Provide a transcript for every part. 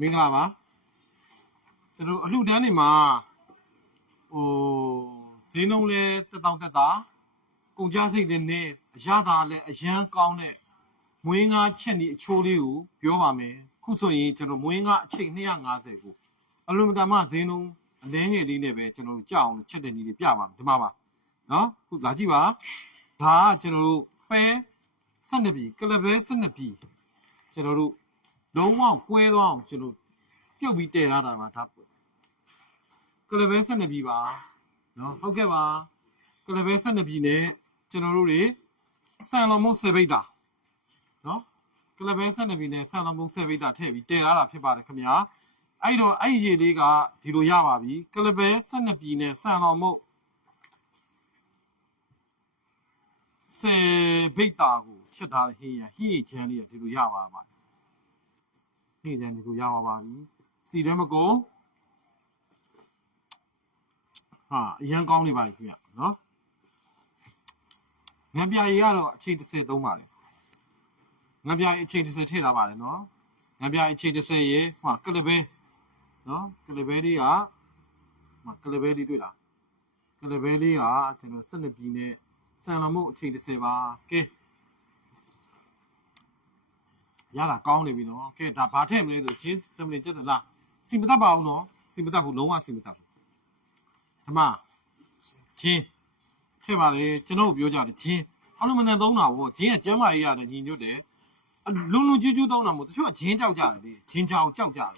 မင်္ဂလာပါကျွန်တော်အလှူဒန်းနေမှာဟိုဈေးနှုန်းလဲတက်တောင့်တက်တာကုန်ကြစိတ်လည်းနဲ့အရသာလည်းအရန်ကောင်းတဲ့မွေးငါချက်နေအချိုးလေးကိုပြောပါမယ်ခုဆိုရင်ကျွန်တော်မွေးငါအချိန်250ကိုအလုံးမတန်မှဈေးနှုန်းအနှဲငယ်လေးနဲ့ပဲကျွန်တော်တို့ကြောက်အောင်ချက်တဲ့နည်းလေးပြပါမယ်ဒီမှာပါနော်ခုလာကြည့်ပါဒါကကျွန်တော်တို့ပဲ12ပြီကလပဲ12ပြီကျွန်တော်တို့ လုံးဝကွဲသွားအောင်ကျွန်တော်ပြုတ်ပြီးတည်ထားတာပါဒါကလပဲဆက်နေပြီပါနော်ဟုတ်ကဲ့ပါကလပဲဆက်နေပြီနဲ့ကျွန်တော်တို့တွေဆန်လော်မုတ်ဆေဘိတ်တာနော်ကလပဲဆက်နေပြီနဲ့ဆန်လော်မုတ်ဆေဘိတ်တာထည့်ပြီးတည်ထားတာဖြစ်ပါတယ်ခင်ဗျာအဲ့တော့အဲ့ဒီရေလေးကဒီလိုရပါပြီကလပဲဆက်နေပြီနဲ့ဆန်လော်မုတ်ဆေဘိတ်တာကိုချက်ထားတဲ့ဟင်းရဟင်းရချမ်းလေးကဒီလိုရပါပါတယ် နေ့တန်းဒီကိုရပါပါပြီစီလည်းမကုန်ဟာအရန်ကောင်းနေပါပြီခင်ဗျနော်ငပြာရီကတော့အချိန်30သုံးပါတယ်ငပြာရီအချိန်30ထည့်ထားပါတယ်နော်ငပြာရီအချိန်30ရေဟိုကလဘဲနော်ကလဘဲလေးကဟိုကလဘဲလေးတွေ့လားကလဘဲလေးကကျွန်တော်12ပြည်နဲ့ဆန်လမို့အချိန်30ပါကဲ ရတာကောင်းနေပြီနော်ကဲဒါဘာထည့်မလဲဆိုဂျင်းစမလင်ကျက်တယ်လားစီမတတ်ပါဘူးနော်စီမတတ်ဘူးလုံးဝစီမတတ်ဘူးဒီမှာဂျင်းထည့်ပါလေကျွန်တော်ပြောကြတယ်ဂျင်းအလုံးမနဲ့သုံးတာဗောဂျင်းကကျမ်းမာရေးရတယ်ညီညွတ်တယ်အလုံးလုံးကျူးကျူးသုံးတာမို့တချို့ကဂျင်းကြောက်ကြတယ်လေဂျင်းကြောက်ကြောက်ကြတယ်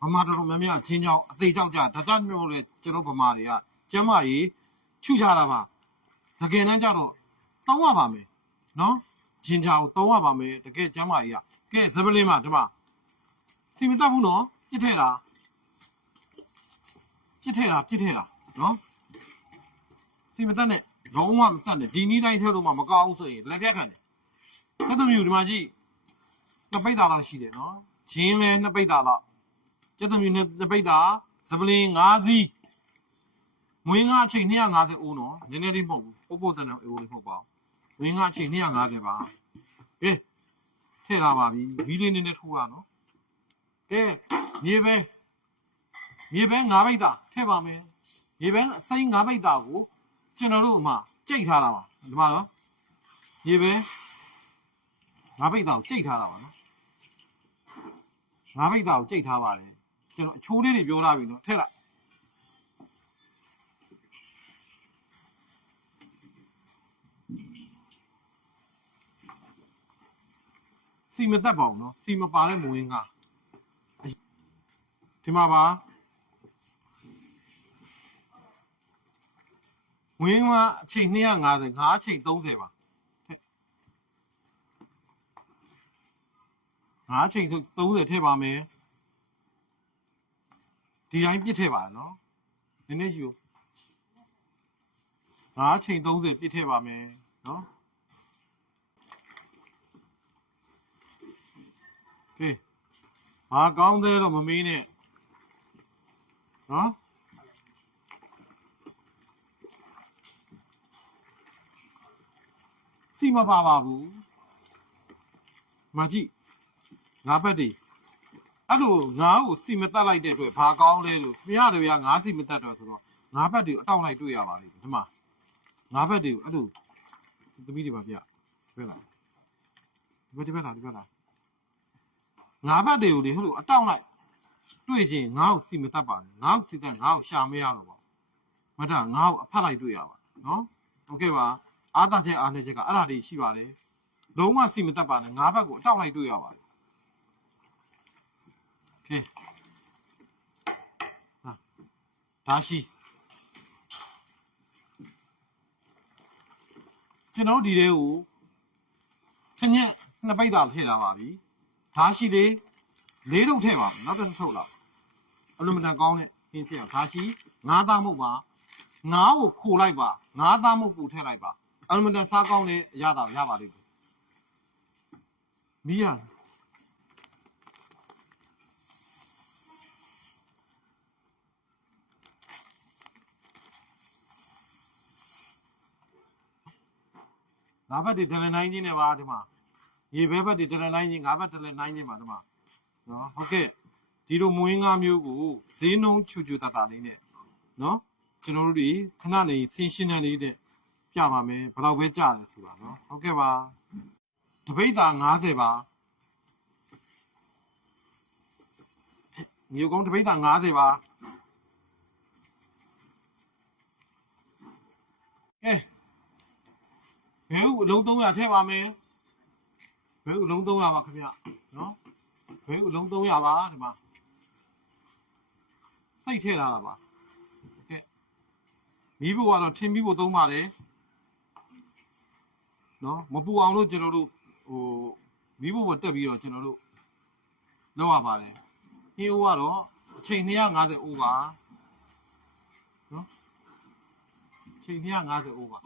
ဗမာတော်တော်များများဂျင်းကြောက်အသေးကြောက်ကြဒါကြောင့်မျိုးလေကျွန်တော်ဗမာတွေကကျမ်းမာရေးချူကြတာပါတကယ်တမ်းကျတော့တောင်းရပါမယ်နော်ဂျင်းကြောက်တောင်းရပါမယ်တကယ်ကျမ်းမာရေးက ကဲဇပလင်းမဒီမှာစီမတတ်ဘူးနော်ပြစ်ထဲတာပြစ်ထဲတာပြစ်ထဲတာနော်စီမတတ်နဲ့လုံးဝမတတ်နဲ့ဒီနီးတိုင်းထဲလို့မှမကောင်းဘူးဆိုရင်လက်ပြတ်ခံတယ်တတ်တမျိုးဒီမှာကြည့်နှစ်ပိတ်တာလောက်ရှိတယ်နော်ဂျင်းလဲနှစ်ပိတ်တာလောက်ကျက်တမျိုးနှစ်ပိတ်တာဇပလင်း5စီးငွေငါအချိန်250အိုးနော်နည်းနည်းလေးမဟုတ်ဘူးပို့ပို့တန်တန်အိုးလေးမဟုတ်ပါဘူးငွေငါအချိန်250ပါဟေးထ ည့်လာပါပြီမီးလေးနည်းနည်းထိုးရနော်ကဲမြေပဲမြေပဲ၅ဘိတ်တာထည့်ပါမယ်မြေပဲစိမ်း၅ဘိတ်တာကိုကျွန်တော်တို့အမှကြိတ်ထားတာပါဒီမှာနော်မြေပဲ၅ဘိတ်တာကိုကြိတ်ထားတာပါနော်၅ဘိတ်တာကိုကြိတ်ထားပါတယ်ကျွန်တော်အချိုးလေးတွေပြောထားပြီနော်ထည့်လိုက် စီမတက်ပါဘူးနော်စီမပါတဲ့မဝင်ကဒီမှာပါဝင်ကအချိန်250ငါအချိန်30ပါငါအချိန်30ထည့်ပါမယ်ဒီတိုင်းပြစ်ထည့်ပါနော်နည်းနည်းယူငါအချိန်30ပြစ်ထည့်ပါမယ်နော် ကဲဘာကောင်းသေးတော့မမေးနဲ့နော်စီမပါပါဘူးမကြည့်ငါဘက်တည်းအဲ့လိုငါ့ကိုစီမတက်လိုက်တဲ့အတွက်ဘာကောင်းလဲလို့ခင်ဗျားတို့ကငါစီမတက်တော့ဆိုတော့ငါဘက်တည်းအတောက်လိုက်တွေ့ရပါလိမ့်မယ်ဒီမှာငါဘက်တည်းအဲ့လိုသမီးတွေပါဗျဘယ်လားဒီဘက်ဒီဘက်လားဒီဘက်လား ငါးဘတ်တွေကိုလေဟိုလိုအတောင့်လိုက်တွေ့ချင်းငါ့ကိုစီမတတ်ပါနဲ့ငါ့ကိုစီတတ်ငါ့ကိုရှာမရတော့ပါမတ်တာငါ့ကိုအဖတ်လိုက်တွေ့ရပါနော်โอเคပါအာသာချက်အားနဲ့ချက်ကအဲ့ဒါတွေရှိပါလေလုံးဝစီမတတ်ပါနဲ့ငါးဘတ်ကိုအတောင့်လိုက်တွေ့ရပါโอเคဟာဒါရှိကျွန်တော်ဒီတဲ့ကိုခညက်နှစ်ပိတ်တာထည့်လာပါပြီ ဓာရှိလေးလေးထုတ်ထည့်ပါမယ်နောက်တစ်ထုတ်လောက်အလိုမတန်ကောင်းတဲ့ခင်းဖြစ်အောင်ဓာရှိငါးသားမုတ်ပါငါးကိုခိုလိုက်ပါငါးသားမုတ်ပူထည့်လိုက်ပါအလိုမတန်စားကောင်းတဲ့အရသာကိုရပါလိမ့်မယ်မီးရငါဘက်ဒီတန်နိုင်ချင်းနဲ့ပါဒီမှာ ရေဘဲဘက်တွေတလန်နိုင်ချင်းငါးဘက်တလန်နိုင်ချင်းပါဒီမှာနော်ဟုတ်ကဲ့ဒီလိုမွေးငါမျိုးကိုဈေးနှုန်းချူချူတတလေးနဲ့နော်ကျွန်တော်တို့ဒီခဏနေဆင်းရှင်းတဲ့လေးနဲ့ပြပါမယ်ဘယ်တော့ပဲကြတယ်ဆိုတာနော်ဟုတ်ကဲ့ပါတပိတ်တာ90ပါမြေကုန်းတပိတ်တာ90ပါကဲဘယ်ဥလုံး300ထည့်ပါမယ် ဘယ်ဥလုံး300ပါခင်ဗျနော်ဘယ်ဥလုံး300ပါဒီမှာစိတ်ထည့်လာတာပါကဲမီးဖို့ကတော့ထင်းမီးဖို့သုံးပါတယ်နော်မပူအောင်လို့ကျွန်တော်တို့ဟိုမီးဖို့ပေါ်တက်ပြီးတော့ကျွန်တော်တို့လောက်ရပါတယ်ဟင်းဦးကတော့အချိန်250အိုးပါနော်အချိန်250အိုးပါ